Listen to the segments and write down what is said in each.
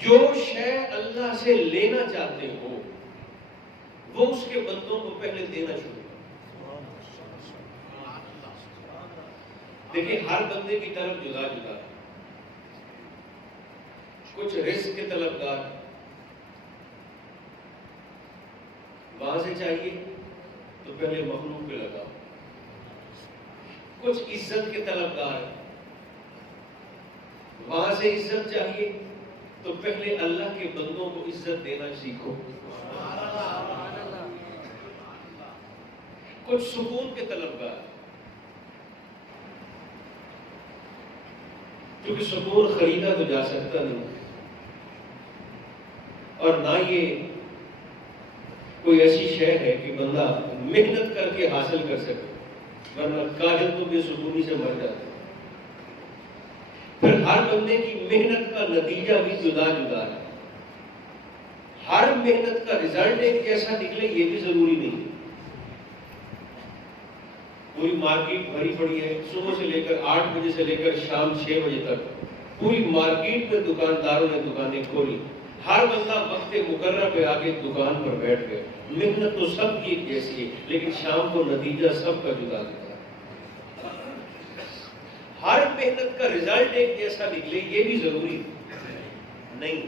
جو شے اللہ سے لینا چاہتے ہو وہ اس کے بندوں کو پہلے دینا شروع کرو. دیکھیں ہر بندے کی طرف جدا جدا ہے. کچھ رزق کے طلبگار وہاں سے چاہیے تو پہلے مخلوق پہ لگاؤ. کچھ عزت کے طلبگار وہاں سے عزت چاہیے تو پہلے اللہ کے بندوں کو عزت دینا سیکھو. کچھ سکون کے طلبگار کیونکہ سکون خریدا تو جا سکتا نہیں اور نہ یہ کوئی ایسی شے ہے کہ بندہ محنت کر کے حاصل کر سکے، ورنہ کاجل تو بے سکونی سے مر جاتا ہے. پھر ہر بندے کی محنت کا نتیجہ بھی جدا جدا ہے. ہر محنت کا رزلٹ ایک جیسا نکلے یہ بھی ضروری نہیں. پوری مارکیٹ بھری پڑی ہے، صبح سے لے کر 8 بجے سے لے کر شام 6 بجے تک پوری مارکیٹ میں دکانداروں نے دکانیں کھولی. ہر بندہ وقت مقررہ پہ آ کے دکان پر بیٹھ گئے. محنت تو سب کی ایک جیسی ہے لیکن شام کو نتیجہ سب کا جدا جدا ہے. ہر محنت کا رزلٹ ایک جیسا نکلے یہ بھی ضروری نہیں.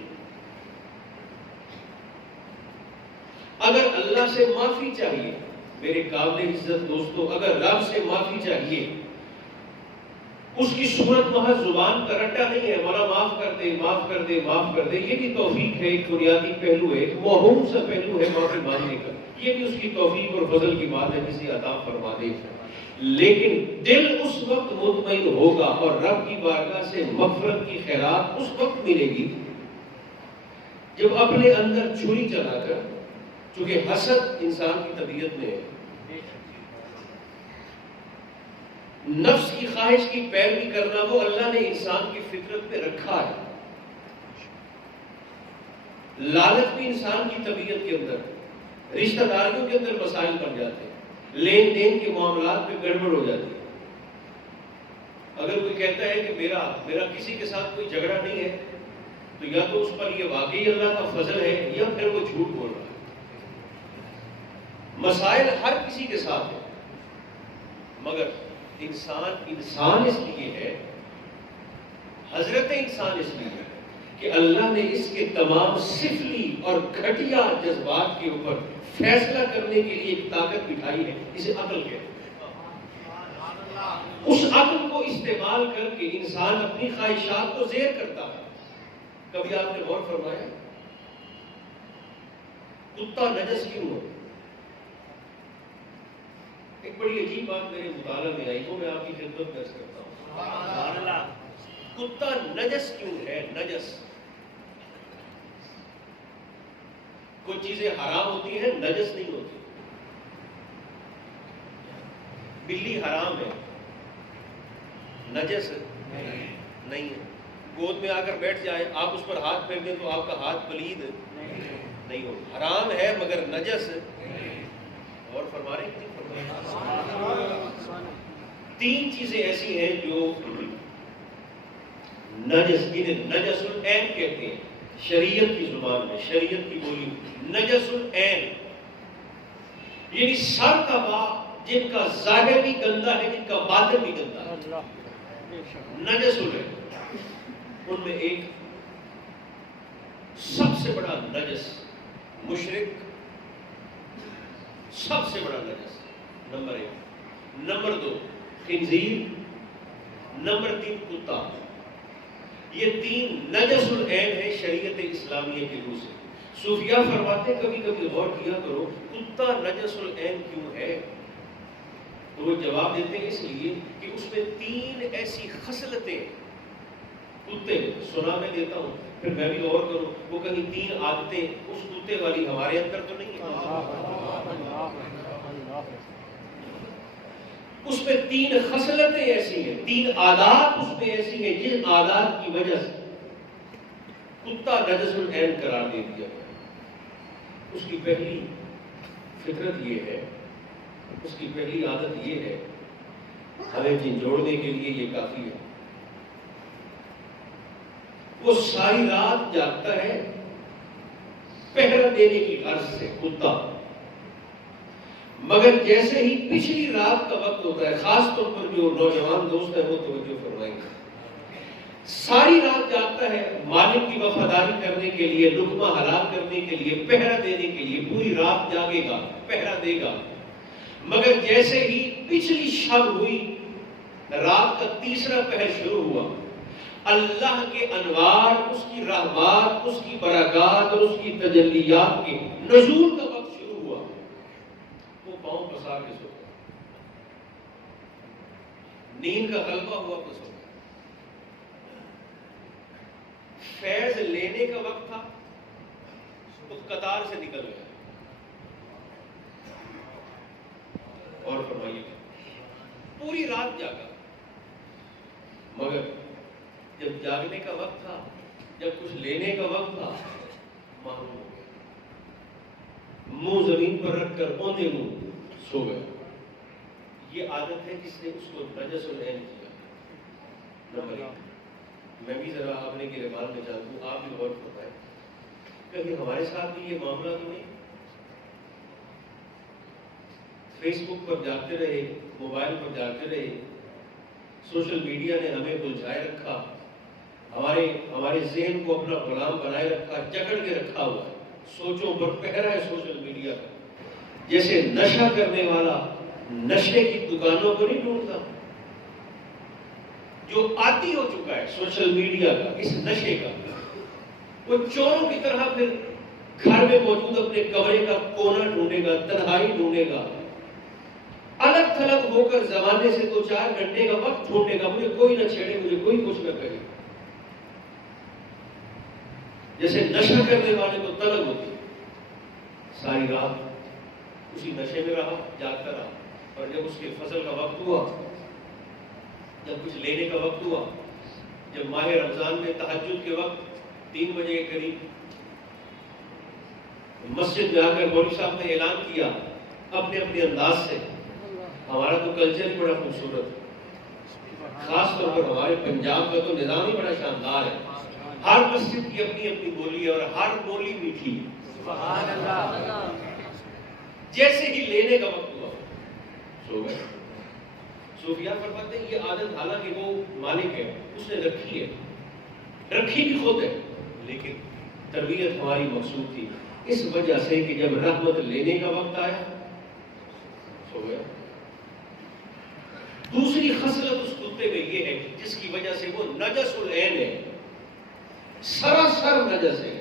اگر اللہ سے معافی چاہیے میرے قابل عزت دوستو، اگر رب سے معافی چاہیے اس کی صورت محض زبان کا رٹا نہیں ہے، مولا معاف کر دے معاف کر دے معاف کر دے. یہ بھی توفیق ہے، ایک بنیادی پہلو ہے، ایک موہوم سا پہلو ہے معافی مانگنے کا. یہ بھی اس کی توفیق اور فضل کی بات ہے، کسی عطا فرما دے. لیکن دل اس وقت مطمئن ہوگا اور رب کی بارگاہ سے مغفرت کی خیرات اس وقت ملے گی جب اپنے اندر چھری چلا کر، چونکہ حسد انسان کی طبیعت میں ہے، نفس کی خواہش کی پیروی کرنا وہ اللہ نے انسان کی فطرت میں رکھا ہے. لالچ بھی انسان کی طبیعت کے اندر، رشتہ داریوں کے اندر مسائل بن جاتے ہیں، لین دین کے معاملات میں گڑبڑ ہو جاتی ہے. اگر کوئی کہتا ہے کہ میرا کسی کے ساتھ کوئی جھگڑا نہیں ہے تو یا تو اس پر یہ واقعی اللہ کا فضل ہے یا پھر وہ جھوٹ بول رہا ہے. مسائل ہر کسی کے ساتھ ہیں مگر انسان اس لیے ہے، حضرت انسان اس لیے ہے کہ اللہ نے اس کے تمام سفلی اور گھٹیا جذبات کے اوپر فیصلہ کرنے کے لیے ایک طاقت بٹھائی ہے، اسے عقل کہتے ہیں. اس عقل کو استعمال کر کے انسان اپنی خواہشات کو زیر کرتا ہے. کبھی آپ نے غور فرمایا کتا نجس کیوں ہو؟ ایک بڑی عجیب بات میرے مطالعہ میں آئی، وہ میں آپ کی خدمت میں عرض کرتا ہوں. کتا نجس کیوں ہے؟ نجس، کچھ چیزیں حرام ہوتی ہیں نجس نہیں ہوتی. بلی حرام ہے، نجس نہیں ہے. گود میں آ کر بیٹھ جائے، آپ اس پر ہاتھ پھیر دیں تو آپ کا ہاتھ پلید نہیں ہو. حرام ہے مگر نجس. اور فرما رہے ہیں 3 چیزیں ایسی ہیں جو نجس، انہیں نجس العین کہتے ہیں شریعت کی زبان میں، شریعت کی بولی. نجس العین یعنی سر کا باپ جن کا ظاہر بھی گندا ہے، جن کا باطن بھی گندا ہے. نجس العین ان میں ایک سب سے بڑا نجس مشرک، سب سے بڑا نجس نمبر 1. نمبر 2 خنزیر، نمبر 3 کتا. یہ 3 نجس العین ہے شریعت اسلامیہ کے روح سے. صوفیاء فرماتے کبھی کبھی غور کیا کرو کتا نجس العین کیوں ہے؟ تو وہ جواب دیتے ہیں اس لیے کہ اس میں 3 ایسی خصلتیں کتے سنا میں دیتا ہوں، پھر میں بھی غور کروں وہ کہیں 3 عادتیں اس کتے والی ہمارے اندر تو نہیں ہے. اس میں 3 خصلتیں ایسی ہیں، 3 عادات اس میں ایسی ہیں جن عادات کی وجہ سے کتا نجس العین قرار دے دیا گیا. اس کی پہلی فطرت یہ ہے، اس کی پہلی عادت یہ ہے، ہمیں جھنجھوڑنے کے لیے یہ کافی ہے. وہ ساری رات جاگتا ہے پہرا دینے کی غرض سے کتا، مگر جیسے ہی پچھلی رات کا وقت ہوتا ہے، خاص طور پر جو نوجوان دوست ہیں وہ توجہ فرمائیں گے، ساری رات جاگتا ہے مالک کی وفاداری کرنے کے لیے، لقمہ حلال کرنے کے لیے، پہرا دینے کے لیے، پوری رات جاگے گا، پہرا دے گا، مگر جیسے ہی پچھلی شب ہوئی، رات کا تیسرا پہر شروع ہوا، اللہ کے انوار، اس کی رحمات، اس کی برکات اور اس کی تجلیات کے نزول کا وقت شروع ہوا، وہ پاؤں پسار کے سو گیا، نیند کا غلبہ ہوا تو سو گیا، فیض لینے کا وقت تھا تو قطار سے نکل گیا، اور فرمائیے پوری رات جاگا، مگر جب جاگنے کا وقت تھا، جب کچھ لینے کا وقت تھا، محروم ہو گیا، منہ زمین پر رکھ کر اوندے منہ سو گیا۔ یہ عادت ہے جس نے اس کو نجس العین کیا۔ نمبر 1، میں بھی ذرا آپ نے کے رمال میں چاہتا ہوں، آپ بھی غور فرمائیں، کہیں ہمارے ساتھ بھی یہ معاملہ تو نہیں؟ فیس بک پر جاتے رہے، موبائل پر جاتے رہے، سوشل میڈیا نے ہمیں الجھائے رکھا، ہمارے ذہن کو اپنا غلام بنائے رکھا، جکڑ کے رکھا ہوا ہے، سوچوں پر پہرا ہے سوشل میڈیا کا، جیسے نشہ کرنے والا نشے کی دکانوں کو نہیں ڈھونڈتا، جو عادی ہو چکا ہے سوشل میڈیا کا، اس نشے کا، وہ چوروں کی طرح پھر گھر میں موجود اپنے کمرے کا کونا ڈھونڈے گا، تنہائی ڈھونڈے گا، الگ تھلگ ہو کر زمانے سے 2-4 گھنٹے کا وقت ڈھونڈے گا، مجھے کوئی نہ چھیڑے، مجھے کوئی کچھ نہ کرے، جیسے نشہ کرنے والے کو طلب ہوتی، ساری رات اسی نشے میں رہا، جاگتا رہا، اور جب اس کے فضل کا وقت ہوا، جب کچھ لینے کا وقت ہوا، جب ماہ رمضان میں تہجد کے وقت 3 بجے کے قریب مسجد میں آ کر مولوی صاحب نے اعلان کیا اپنے اپنے انداز سے، ہمارا تو کلچر ہی بڑا خوبصورت ہے، خاص طور پر ہمارے پنجاب کا تو نظام ہی بڑا شاندار ہے، ہر مسجد کی اپنی اپنی بولی ہے اور ہر بولی میٹھی ہے، سبحان اللہ۔ جیسے ہی لینے کا وقت ہوا سو گئے۔ صوفیاء فرماتے ہیں یہ عادت حالانکہ وہ مالک ہے، اس نے رکھی ہے، رکھی بھی خود ہے، لیکن تربیت ہماری مقصود تھی، اس وجہ سے کہ جب رحمت لینے کا وقت آیا سو گیا۔ دوسری خصلت اس کتے میں یہ ہے جس کی وجہ سے وہ نجس العین ہے، سراسر نجس ہے،